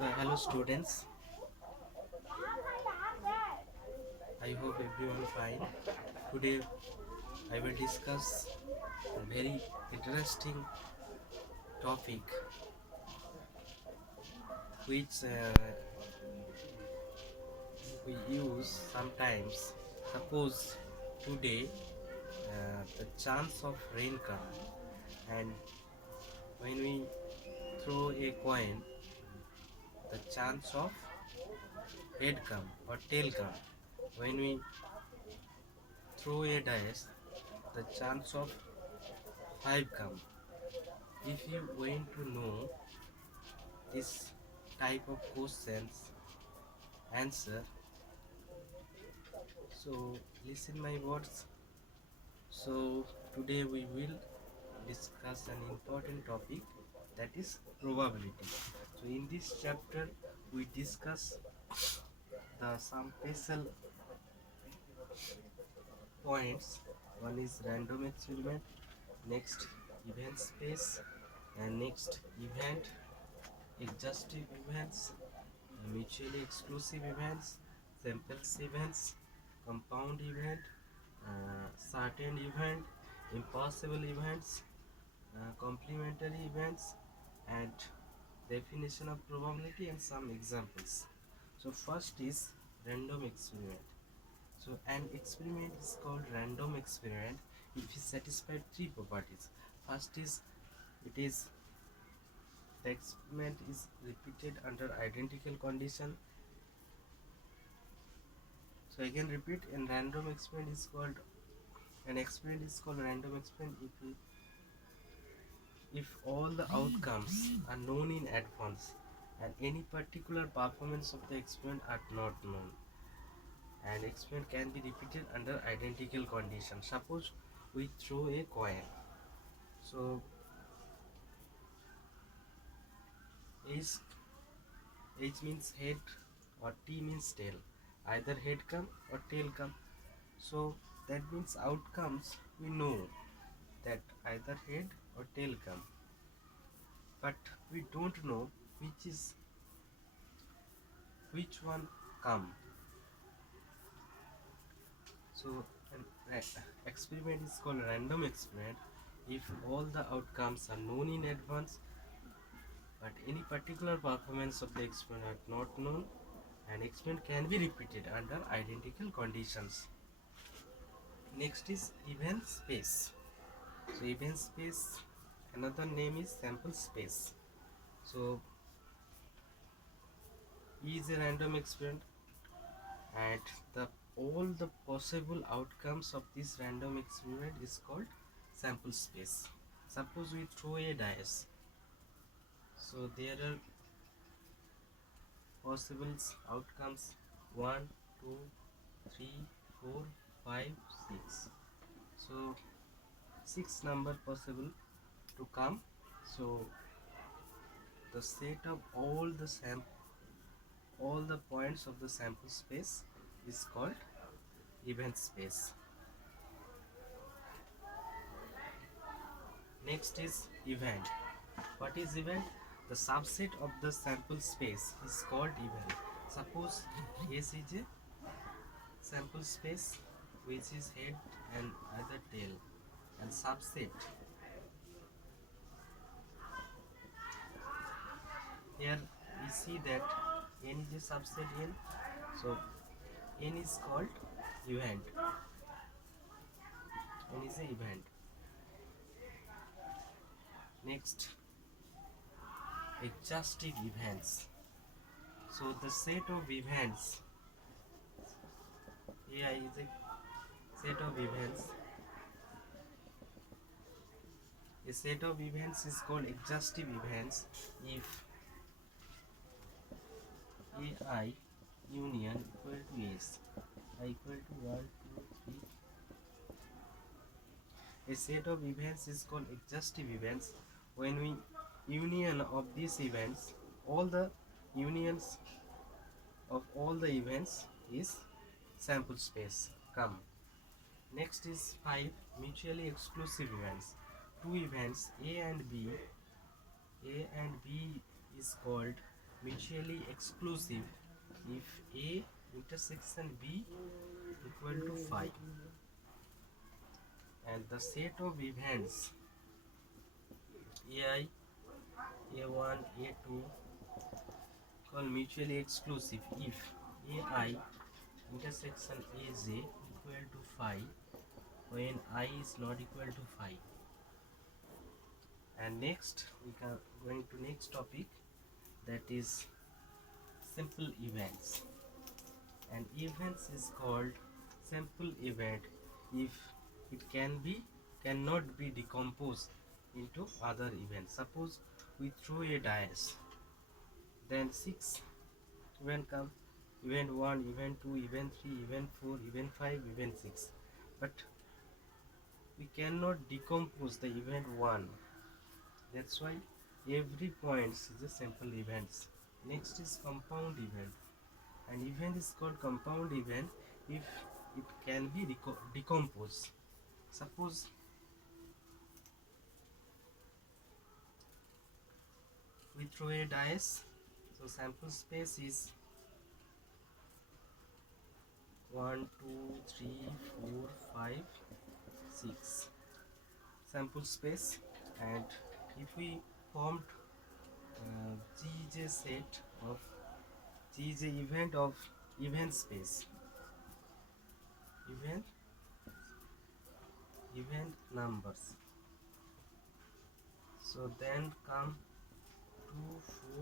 Hello students, I hope everyone fine. Today I will discuss a very interesting topic which we use sometimes. Suppose today the chance of rain come, and when we throw a coin, the chance of head come or tail come. When we throw a dice, the chance of 5 come. If you want to know this type of questions answer, so listen my words. So today we will discuss an important topic, that is probability. So in this chapter we discuss the some special points. One is random experiment, next event space, and next event, exhaustive events, mutually exclusive events, samples events, compound event, certain event, impossible events, complementary events, and definition of probability and some examples. So first is random experiment. So an experiment is called random experiment if it satisfies three properties. First is it is the experiment is repeated under identical condition. So again repeat, and random experiment is called an experiment is called random experiment if all the outcomes are known in advance and any particular performance of the experiment are not known. An experiment can be repeated under identical conditions. Suppose we throw a coin. So H, H means head or T means tail. Either head come or tail come. So that means outcomes we know that either head or tail come, but we don't know which one come. So an experiment is called random experiment if all the outcomes are known in advance but any particular performance of the experiment are not known. An experiment can be repeated under identical conditions. Next is event space. So event space, another name is sample space. So E is a random experiment and the all the possible outcomes of this random experiment is called sample space. Suppose we throw a dice. So there are possible outcomes 1, 2, 3, 4, 5, 6. So 6 number possible to come. So the set of all the points of the sample space is called event space. Next is event. What is event? The subset of the sample space is called event. Suppose S is a sample space which is head and other tail, and subset here we see that n is a subset n, so n is called event. N is a event. Next, exhaustive events. So the set of events, AI is a set of events. A set of events is called exhaustive events if AI union equal to S, I equal to 1, 2, 3. A set of events is called exhaustive events when we union of these events, all the unions of all the events is sample space come. Next is 5 mutually exclusive events. Two events A and B is called mutually exclusive if A intersection B equal to phi, and the set of events AI, A1, A2 called mutually exclusive if AI intersection AJ equal to phi when I is not equal to phi. And next we can going to next topic, that is simple events. And events is called simple event if it cannot be decomposed into other events. Suppose we throw a dice, then six event come: event 1, event 2, event 3, event 4, event 5, event 6. But we cannot decompose the event 1. That's why every point is a simple events. Next is compound event. An event is called compound event if it can be decomposed. Suppose we throw a dice, so sample space is 1, 2, 3, 4, 5, 6 sample space. And if we formed GJ set of GJ event of event space, event numbers, so then come 2,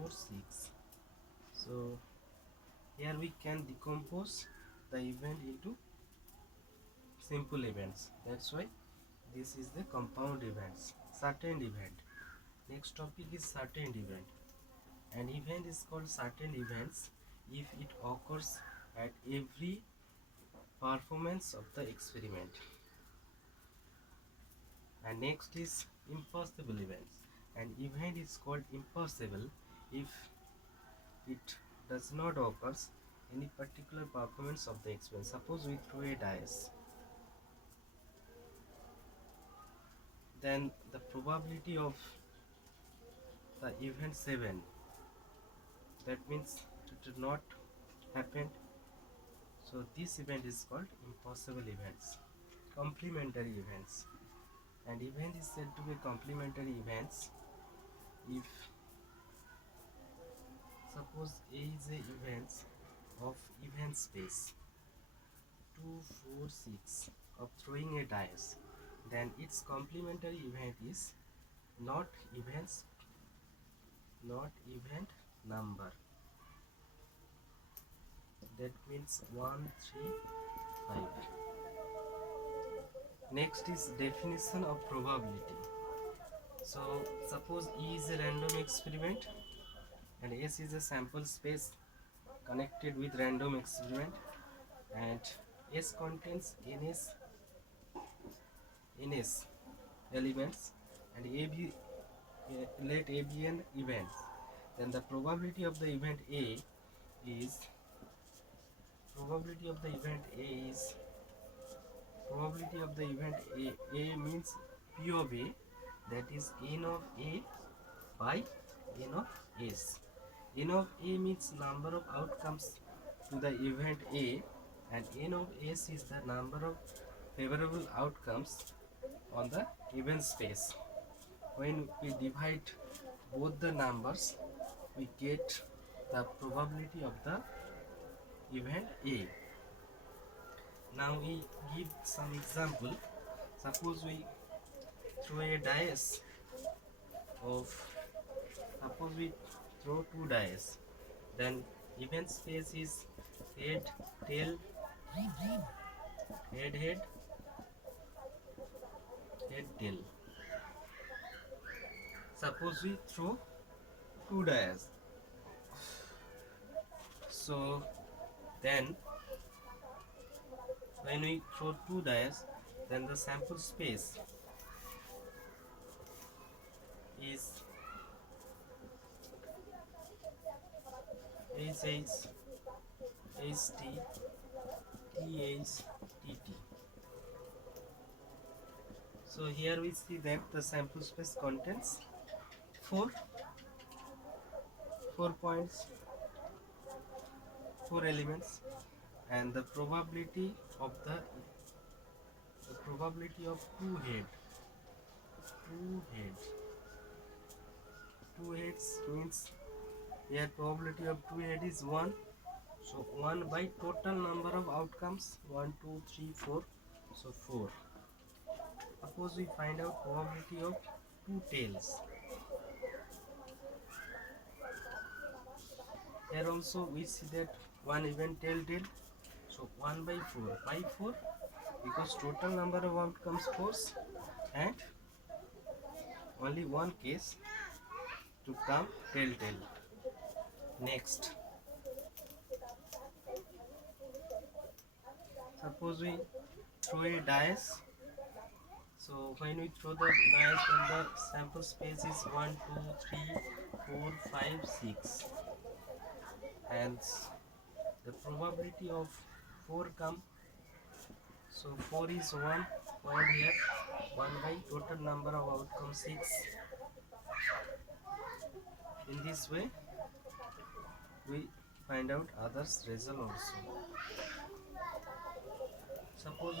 4, 6. So here we can decompose the event into simple events. That's why this is the compound events. Certain event. Next topic is certain event. An event is called certain events if it occurs at every performance of the experiment. And next is impossible events. An event is called impossible if it does not occur any particular performance of the experiment. Suppose we throw a dice, then the probability of the event 7, that means it did not happen. So this event is called impossible events. Complementary events. An event is said to be complementary events if suppose A is a events of event space 2, 4, 6 of throwing a dice, then its complementary event is not events, not event number. That means 1, 3, 5. Next is definition of probability. So suppose E is a random experiment and S is a sample space connected with random experiment, and S contains ns elements and AB let A be an event. Then the probability of the event A is probability of the event A is probability of the event A means P of A, that is n of A by n of S. N of A means number of outcomes to the event A, and n of S is the number of favorable outcomes on the event space. When we divide both the numbers, we get the probability of the event A. Now we give some example. Suppose we throw a dice of, suppose we throw two dice, then event space is head, tail, head, head, head, tail. Suppose we throw two dice, so then when we throw two dice, then the sample space is HH, HT, TH, TT. So here we see that the sample space contains four 4 points, 4 elements, and the probability of the probability of two heads. Two heads means here probability of two head is 1. So 1 by total number of outcomes 1, 2, 3, 4. So 4. Suppose we find out probability of two tails. Here also we see that one even tail. So 1 by 4. Why 4? Because total number of outcomes 4 and only one case to come tail. Next, suppose we throw a dice. So when we throw the dice, then the sample space is 1, 2, 3, 4, 5, 6, and the probability of 4 come. So 4 is 1 point here, 1 by total number of outcomes 6. In this way we find out others result also. Suppose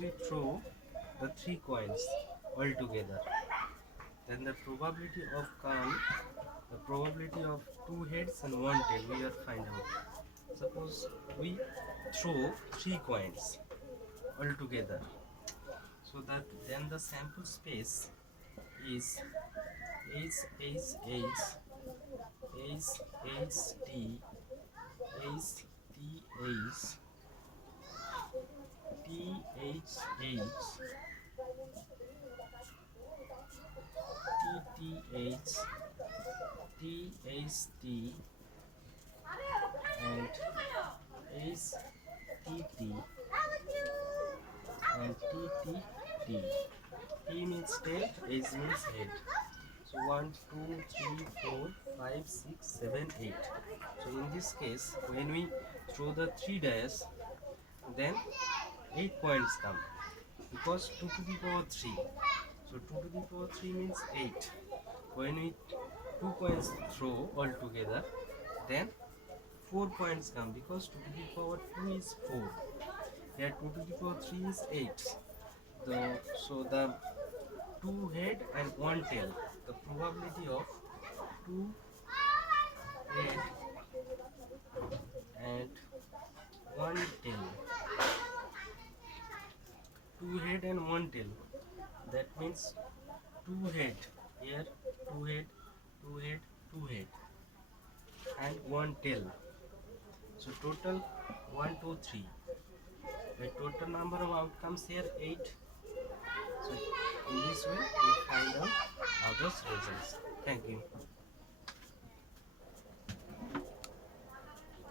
we throw the 3 coins all together, then the probability of the probability of 2 heads and 1 tail we are find out. Suppose we throw 3 coins all together, so that then the sample space is H H H H H T H T H T H H T T H T H T and H T T and T T T. T means tail, H means head. So 1, 2, 3, 4, 5, 6, 7, 8. So in this case, when we throw the 3 dice, then 8 points come, because 2 to the power 3. So 2 to the power 3 means 8. When we 2 coins throw all together, then 4 points come, because 2 to the power 2 is 4. Here 2 to the power 3 is 8. So the 2 head and 1 tail, the probability of 2 head and 1 tail, 2 head and 1 tail, that means 2 head here, 2 head, 2 head, 2 head and 1 tail. So total 1, 2, 3. The total number of outcomes here 8. So in this way we find out others results. Thank you.